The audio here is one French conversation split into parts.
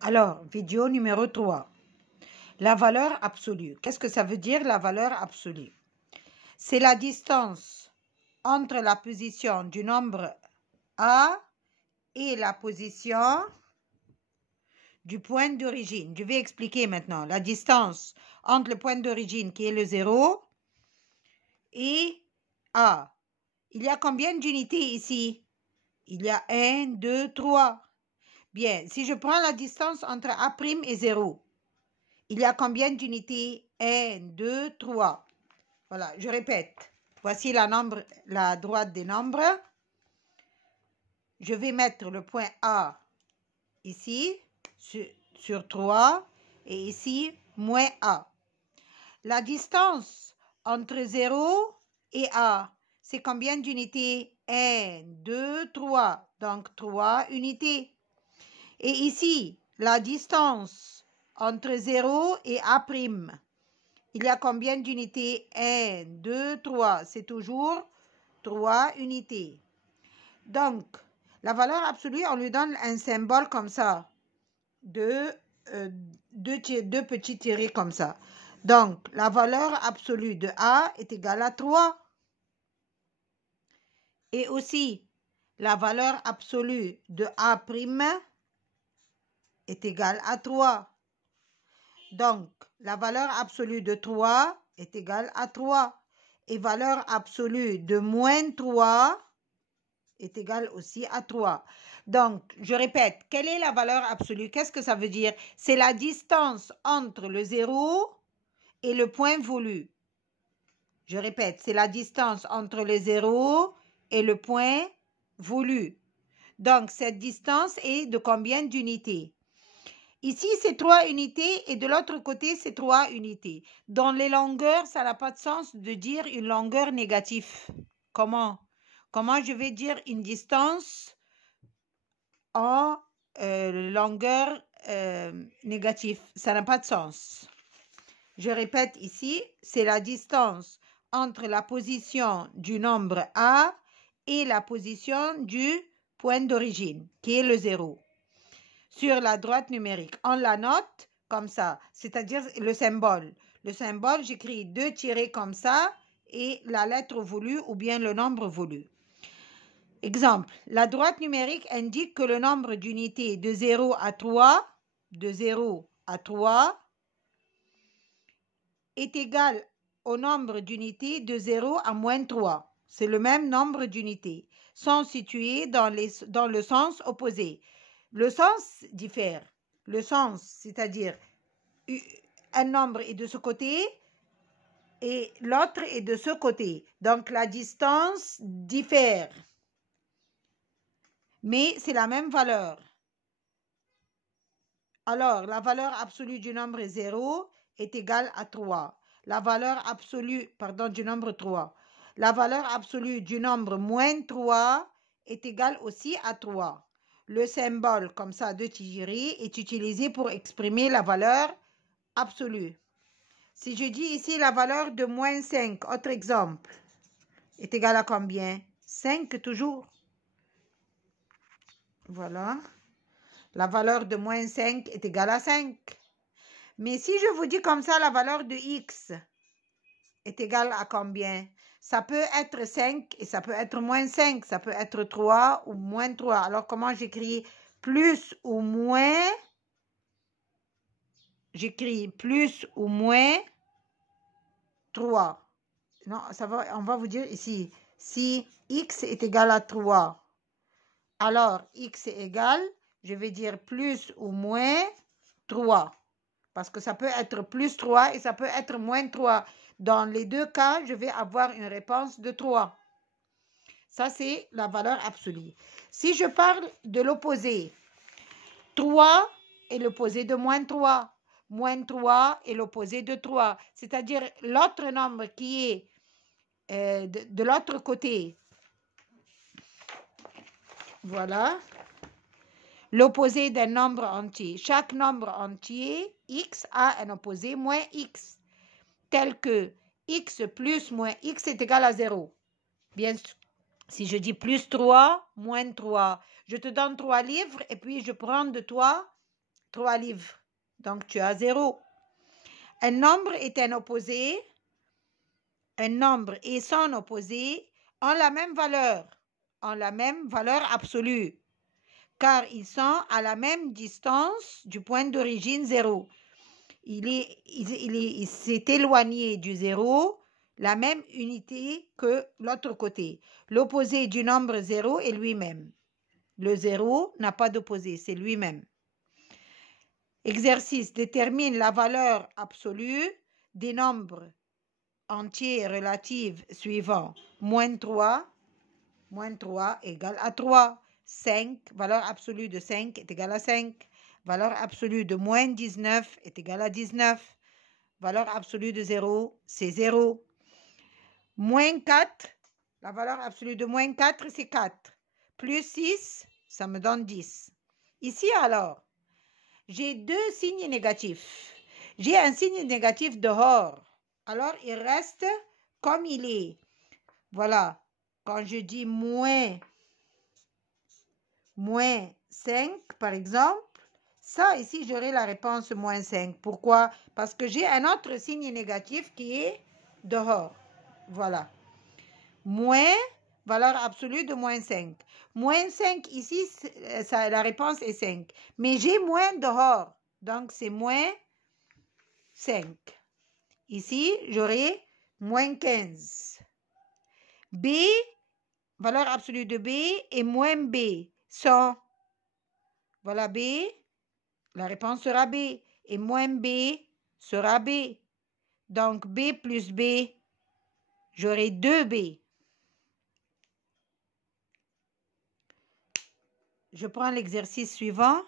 Alors, vidéo numéro 3. La valeur absolue. Qu'est-ce que ça veut dire, la valeur absolue? C'est la distance entre la position du nombre A et la position du point d'origine. Je vais expliquer maintenant. La distance entre le point d'origine qui est le 0 et A. Il y a combien d'unités ici? Il y a 1, 2, 3. Bien, si je prends la distance entre A' et 0, il y a combien d'unités? 1, 2, 3. Voilà, je répète. Voici la droite des nombres. Je vais mettre le point A ici, sur 3, et ici, moins A. La distance entre 0 et A, c'est combien d'unités? 1, 2, 3. Donc, 3 unités. Et ici, la distance entre 0 et A', il y a combien d'unités? 1, 2, 3. C'est toujours 3 unités. Donc, la valeur absolue, on lui donne un symbole comme ça. Deux petits tirés comme ça. Donc, la valeur absolue de A est égale à 3. Et aussi, la valeur absolue de A' est égale à 3. Donc, la valeur absolue de 3 est égale à 3. Et valeur absolue de moins 3 est égale aussi à 3. Donc, je répète, quelle est la valeur absolue? Qu'est-ce que ça veut dire? C'est la distance entre le 0 et le point voulu. Je répète, c'est la distance entre le 0 et le point voulu. Donc, cette distance est de combien d'unités? Ici, c'est 3 unités et de l'autre côté, c'est 3 unités. Dans les longueurs, ça n'a pas de sens de dire une longueur négative. Comment? Comment je vais dire une distance en longueur négative? Ça n'a pas de sens. Je répète ici, c'est la distance entre la position du nombre A et la position du point d'origine, qui est le 0. Sur la droite numérique, on la note comme ça, c'est-à-dire le symbole. Le symbole, j'écris 2 tirés comme ça et la lettre voulue ou bien le nombre voulu. Exemple, la droite numérique indique que le nombre d'unités de 0 à 3, est égal au nombre d'unités de 0 à moins 3. C'est le même nombre d'unités. Sont situées dans le sens opposé. Le sens diffère. Le sens, c'est-à-dire un nombre est de ce côté et l'autre est de ce côté. Donc, la distance diffère. Mais c'est la même valeur. Alors, la valeur absolue du nombre 0 est égale à 3. La valeur absolue, du nombre 3. La valeur absolue du nombre moins 3 est égale aussi à 3. Le symbole, comme ça, de tiré est utilisé pour exprimer la valeur absolue. Si je dis ici la valeur de moins 5, autre exemple, est égale à combien? 5 toujours. Voilà. La valeur de moins 5 est égale à 5. Mais si je vous dis comme ça, la valeur de x est égale à combien? Ça peut être 5 et ça peut être moins 5. Ça peut être 3 ou moins 3. Alors, comment j'écris plus ou moins? J'écris plus ou moins 3. Non, on va vous dire ici, si x est égal à 3, alors x est égal, je vais dire plus ou moins 3. Parce que ça peut être plus 3 et ça peut être moins 3. Dans les deux cas, je vais avoir une réponse de 3. Ça, c'est la valeur absolue. Si je parle de l'opposé, 3 est l'opposé de moins 3. Moins 3 est l'opposé de 3. C'est-à-dire l'autre nombre qui est de l'autre côté. Voilà. L'opposé d'un nombre entier. Chaque nombre entier, x, a un opposé moins x. Tel que x plus moins x est égal à 0. Bien sûr, si je dis plus 3, moins 3, je te donne 3 livres et puis je prends de toi 3 livres. Donc, tu as 0. Un nombre est un opposé. Un nombre et son opposé ont la même valeur absolue, car ils sont à la même distance du point d'origine 0. Il s'est éloigné du 0, la même unité que l'autre côté. L'opposé du nombre 0 est lui-même. Le 0 n'a pas d'opposé, c'est lui-même. Exercice, détermine la valeur absolue des nombres entiers relatifs suivants. Moins 3 égale à 3. 5, valeur absolue de 5 est égale à 5. Valeur absolue de moins 19 est égale à 19. Valeur absolue de 0, c'est 0. Moins 4, la valeur absolue de moins 4, c'est 4. Plus 6, ça me donne 10. Ici, alors, j'ai deux signes négatifs. J'ai un signe négatif dehors. Alors, il reste comme il est. Voilà. Quand je dis moins 5, par exemple, ça, ici, j'aurai la réponse moins 5. Pourquoi? Parce que j'ai un autre signe négatif qui est dehors. Voilà. Moins, valeur absolue de moins 5. Moins 5, ici, la réponse est 5. Mais j'ai moins dehors. Donc, c'est moins 5. Ici, j'aurai moins 15. B, valeur absolue de B et moins B sont, voilà B, la réponse sera B et moins B sera B. Donc, B plus B, j'aurai 2B. Je prends l'exercice suivant.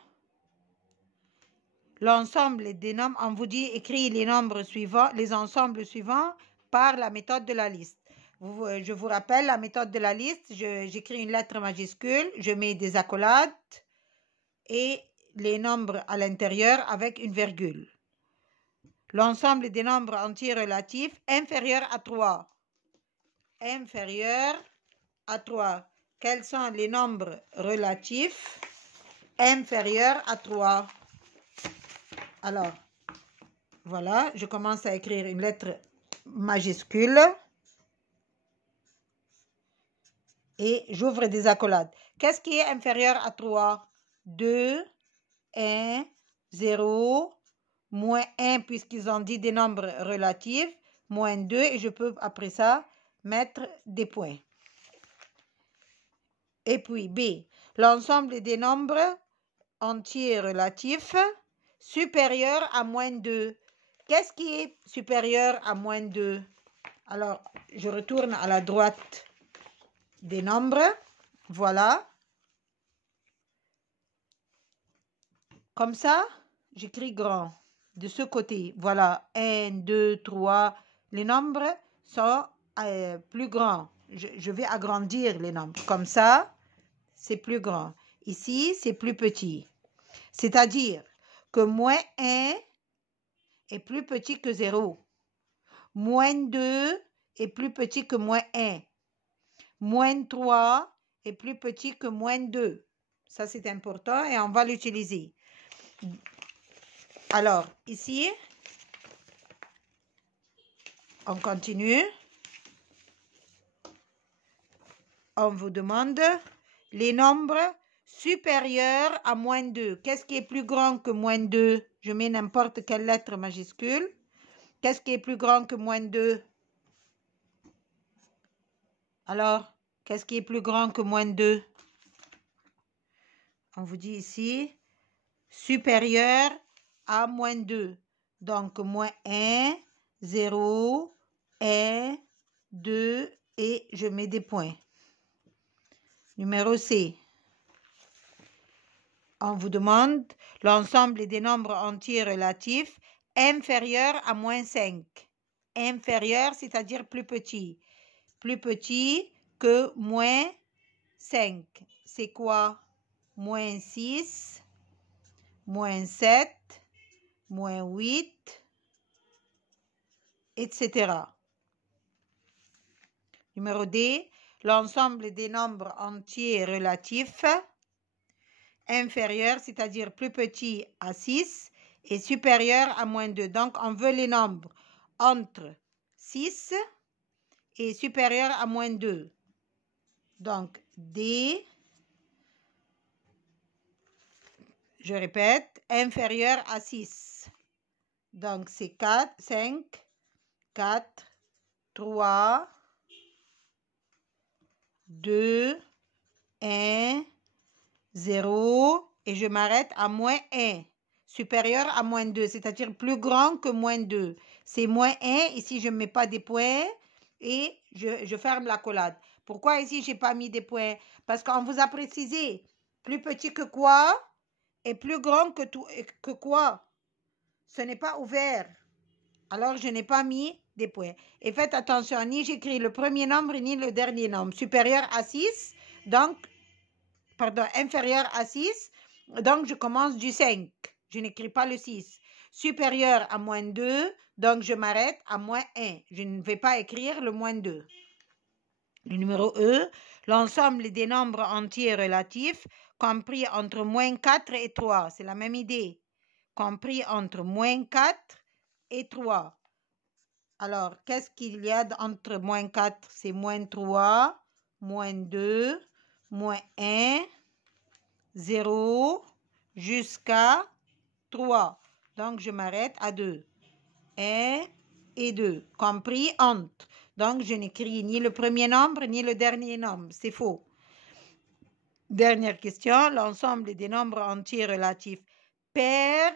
L'ensemble des nombres, on vous dit écrire les nombres suivants, les ensembles suivants par la méthode de la liste. Je vous rappelle la méthode de la liste. J'écris une lettre majuscule, je mets des accolades et les nombres à l'intérieur avec une virgule. L'ensemble des nombres entiers relatifs inférieurs à 3. Inférieur à 3. Quels sont les nombres relatifs inférieurs à 3? Alors, voilà, je commence à écrire une lettre majuscule et j'ouvre des accolades. Qu'est-ce qui est inférieur à 3? 2, 1, 0, moins 1 puisqu'ils ont dit des nombres relatifs, moins 2 et je peux après ça mettre des points. Et puis B, l'ensemble des nombres entiers relatifs supérieur à moins 2. Qu'est-ce qui est supérieur à moins 2? Alors, je retourne à la droite des nombres. Voilà. Comme ça, j'écris grand. De ce côté, voilà. 1, 2, 3. Les nombres sont plus grands. Je vais agrandir les nombres. Comme ça, c'est plus grand. Ici, c'est plus petit. C'est-à-dire que moins 1 est plus petit que 0. Moins 2 est plus petit que moins 1. Moins 3 est plus petit que moins 2. Ça, c'est important et on va l'utiliser. Alors, ici, on continue. On vous demande les nombres supérieurs à moins 2. Qu'est-ce qui est plus grand que moins 2? Je mets n'importe quelle lettre majuscule. Qu'est-ce qui est plus grand que moins 2? Alors, qu'est-ce qui est plus grand que moins 2? On vous dit ici, supérieur à moins 2. Donc, moins 1, 0, 1, 2 et je mets des points. Numéro C. On vous demande l'ensemble des nombres entiers relatifs inférieurs à moins 5. Inférieur, c'est-à-dire plus petit. Plus petit que moins 5. C'est quoi? Moins 6, moins 7, moins 8, etc. Numéro D, l'ensemble des nombres entiers relatifs inférieur, c'est-à-dire plus petit à 6 et supérieur à moins 2. Donc, on veut les nombres entre 6 et supérieur à moins 2. Donc, D, je répète, inférieur à 6. Donc, c'est 4, 5, 4, 3, 2, 1, 0, et je m'arrête à moins 1, supérieur à moins 2, c'est-à-dire plus grand que moins 2. C'est moins 1, ici je ne mets pas des points et je ferme l'accolade. Pourquoi ici je n'ai pas mis des points? Parce qu'on vous a précisé, plus petit que quoi et plus grand que quoi? Ce n'est pas ouvert. Alors je n'ai pas mis des points. Et faites attention, ni j'écris le premier nombre ni le dernier nombre. Supérieur à 6, donc pardon, inférieur à 6, donc je commence du 5. Je n'écris pas le 6. Supérieur à moins 2, donc je m'arrête à moins 1. Je ne vais pas écrire le moins 2. Le numéro E, l'ensemble des nombres entiers relatifs compris entre moins 4 et 3. C'est la même idée. Compris entre moins 4 et 3. Alors, qu'est-ce qu'il y a entre moins 4? C'est moins 3, moins 2, moins 1, 0 jusqu'à 3. Donc, je m'arrête à 2. 1 et 2, compris entre. Donc, je n'écris ni le premier nombre ni le dernier nombre. C'est faux. Dernière question. L'ensemble des nombres entiers relatifs pairs,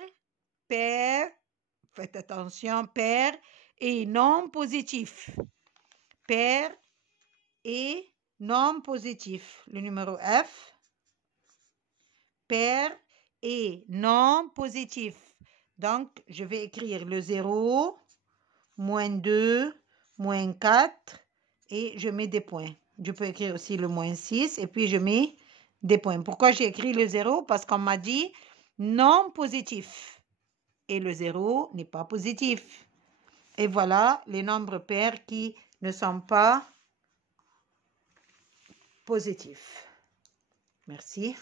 faites attention, pairs et non positifs. Pairs et non positifs. Le numéro F. Pair et non positif. Donc, je vais écrire le 0, moins 2, moins 4 et je mets des points. Je peux écrire aussi le moins 6 et puis je mets des points. Pourquoi j'ai écrit le 0? Parce qu'on m'a dit non positif et le 0 n'est pas positif. Et voilà les nombres pairs qui ne sont pas positifs. Merci.